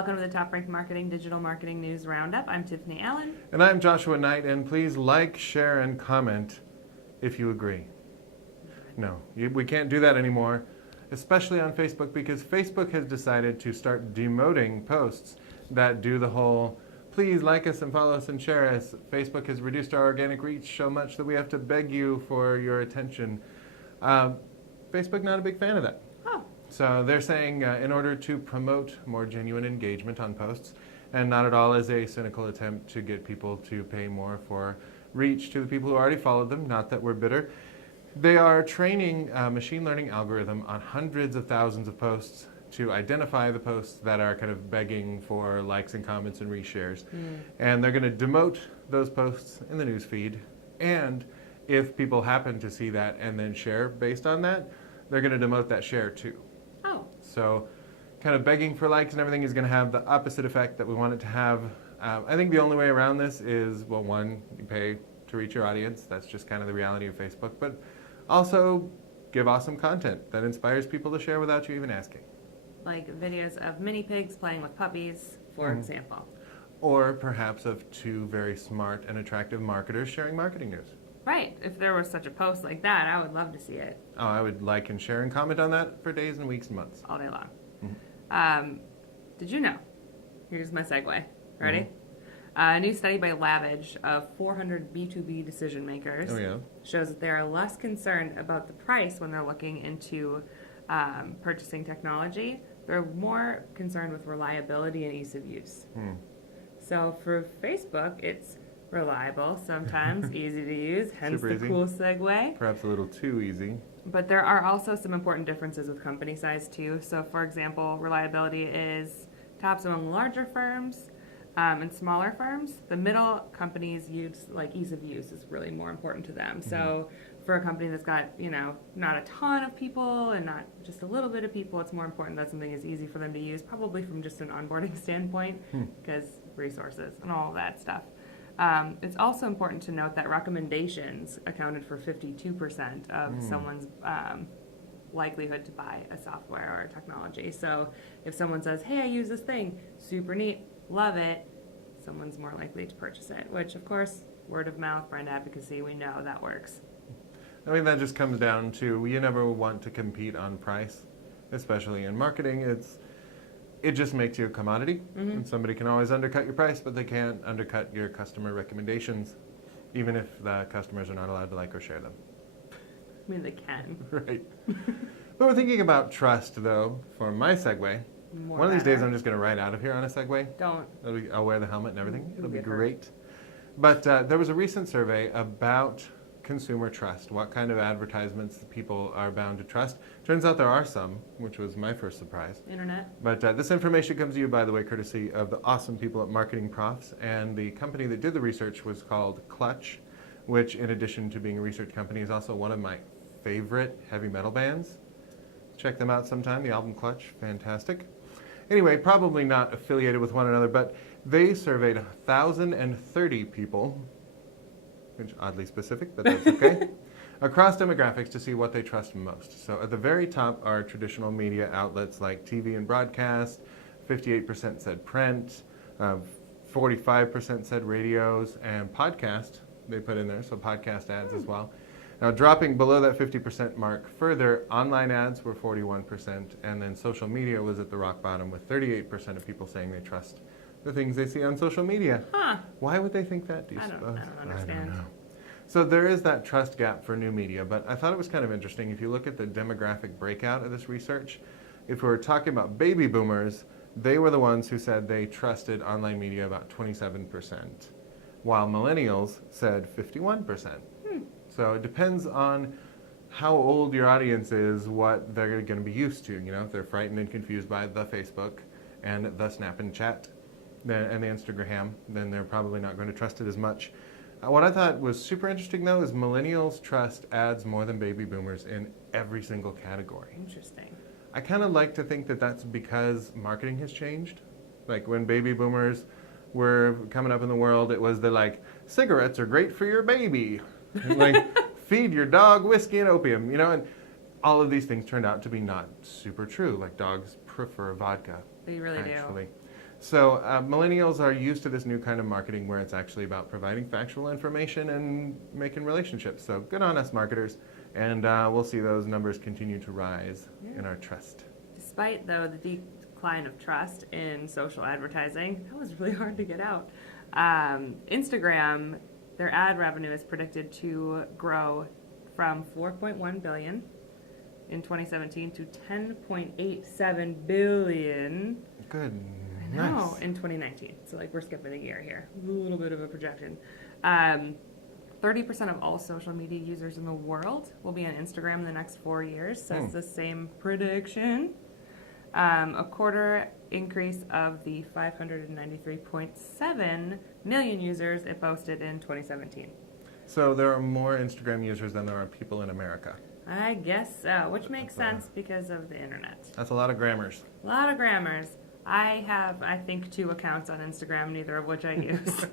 Welcome to the TopRank Marketing Digital Marketing News Roundup. I'm Tiffany Allen. And I'm Joshua Knight, and please like, share, and comment if you agree. No, we can't do that anymore, especially on Facebook, because Facebook has decided to start demoting posts that do the whole, please like us and follow us and share us. Facebook has reduced our organic reach so much that we have to beg you for your attention. Facebook not a big fan of that. Oh. So they're saying in order to promote more genuine engagement on posts, and not at all as a cynical attempt to get people to pay more for reach to the people who already followed them, not that we're bitter, they are training a machine learning algorithm on hundreds of thousands of posts to identify the posts that are kind of begging for likes and comments and reshares. And they're going to demote those posts in the news feed. And if people happen to see that and then share based on that, they're going to demote that share too. Oh. So kind of begging for likes and everything is going to have the opposite effect that we want it to have. I think the only way around this is, well, one, you pay to reach your audience. That's just kind of the reality of Facebook. But also give awesome content that inspires people to share without you even asking. Like videos of mini pigs playing with puppies, for example. Or perhaps of two very smart and attractive marketers sharing marketing news. Right. If there was such a post like that, I would love to see it. Oh, I would like and share and comment on that for days and weeks and months. All day long. Did you know? Here's my segue. Ready? A new study by Labage of 400 B2B decision makers shows that they are less concerned about the price when they're looking into purchasing technology. They're more concerned with reliability and ease of use. So for Facebook, it's reliable, sometimes easy to use, hence the cool segue. Perhaps a little too easy. But there are also some important differences with company size too. So for example, reliability is tops among larger firms and smaller firms. The middle companies use, like, ease of use is really more important to them. So for a company that's got, not a ton of people and not just a little bit of people, it's more important that something is easy for them to use, probably from just an onboarding standpoint, because resources and all of that stuff. It's also important to note that recommendations accounted for 52% of someone's likelihood to buy a software or a technology. So if someone says, hey, I use this thing, super neat, love it, someone's more likely to purchase it, which, of course, word of mouth, brand advocacy, we know that works. I mean, that just comes down to, you never want to compete on price, especially in marketing. It just makes you a commodity, and somebody can always undercut your price, but they can't undercut your customer recommendations, even if the customers are not allowed to like or share them. I mean, they can. Right. But we're thinking about trust, though, for my segue. One of these days, I'm just going to ride out of here on a Segway. Don't. I'll wear the helmet and everything. It'll be great. But there was a recent survey about consumer trust, what kind of advertisements people are bound to trust. Turns out there are some, which was my first surprise. Internet. But this information comes to you, by the way, courtesy of the awesome people at Marketing Profs. And the company that did the research was called Clutch, which, in addition to being a research company, is also one of my favorite heavy metal bands. Check them out sometime, the album Clutch, fantastic. Anyway, probably not affiliated with one another, but they surveyed 1,030 people, which oddly specific, but that's okay, across demographics to see what they trust most. So at the very top are traditional media outlets like TV and broadcast, 58% said print, 45% said radios, and podcast they put in there, so podcast ads as well. Now, dropping below that 50% mark further, online ads were 41%, and then social media was at the rock bottom with 38% of people saying they trust the things they see on social media. Why would they think that, do you suppose? I don't understand. I don't know. So there is that trust gap for new media, but I thought it was kind of interesting. If you look at the demographic breakout of this research, if we were talking about baby boomers, they were the ones who said they trusted online media about 27%, while millennials said 51%. So it depends on how old your audience is, what they're going to be used to. If they're frightened and confused by the Facebook and the Snap and Chat and the Instagram, then they're probably not going to trust it as much. What I thought was super interesting, though, is millennials trust ads more than baby boomers in every single category. Interesting. I kind of like to think that that's because marketing has changed. Like when baby boomers were coming up in the world, it was cigarettes are great for your baby. Feed your dog whiskey and opium, and all of these things turned out to be not super true. Like dogs prefer vodka. They really actually. do. So millennials are used to this new kind of marketing where it's actually about providing factual information and making relationships. So good on us marketers, and we'll see those numbers continue to rise in our trust. Despite, though, the decline of trust in social advertising, that was really hard to get out. Instagram, their ad revenue is predicted to grow from $4.1 billion in 2017 to $10.87 billion. Good. No, Nice. in 2019. So, like, we're skipping a year here. A little bit of a projection. 30% of all social media users in the world will be on Instagram in the next 4 years. So it's the same prediction. A quarter increase of the 593.7 million users it boasted in 2017. So there are more Instagram users than there are people in America. I guess so, which makes sense because of the internet. That's a lot of grammars. A lot of grammars. I have, I think, 2 accounts on Instagram, neither of which I use.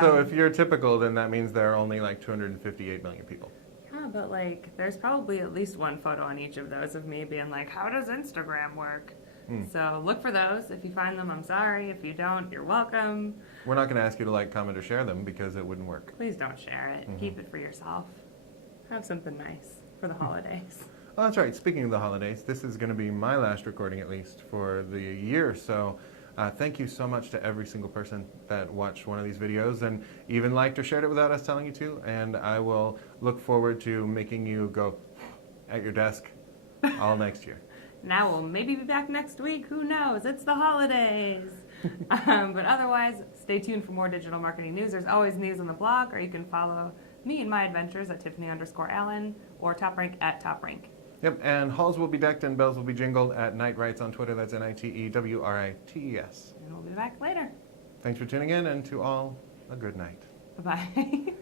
So if you're typical, then that means there are only like 258 million people. Yeah, but like, there's probably at least one photo on each of those of me being like, how does Instagram work? So look for those. If you find them, I'm sorry. If you don't, you're welcome. We're not going to ask you to like, comment, or share them because it wouldn't work. Please don't share it. Keep it for yourself. Have something nice for the holidays. Oh, that's right. Speaking of the holidays, this is going to be my last recording, at least, for the year. So thank you so much to every single person that watched one of these videos and even liked or shared it without us telling you to. And I will look forward to making you go at your desk all next year. Now we'll maybe be back next week. Who knows? It's the holidays. But otherwise, stay tuned for more digital marketing news. There's always news on the blog, or you can follow me and my adventures at Tiffany_Allen or TopRank at TopRank. Yep, and halls will be decked and bells will be jingled at Nitewrites on Twitter. That's NITEWRITES. And we'll be back later. Thanks for tuning in, and to all, a good night. Bye-bye.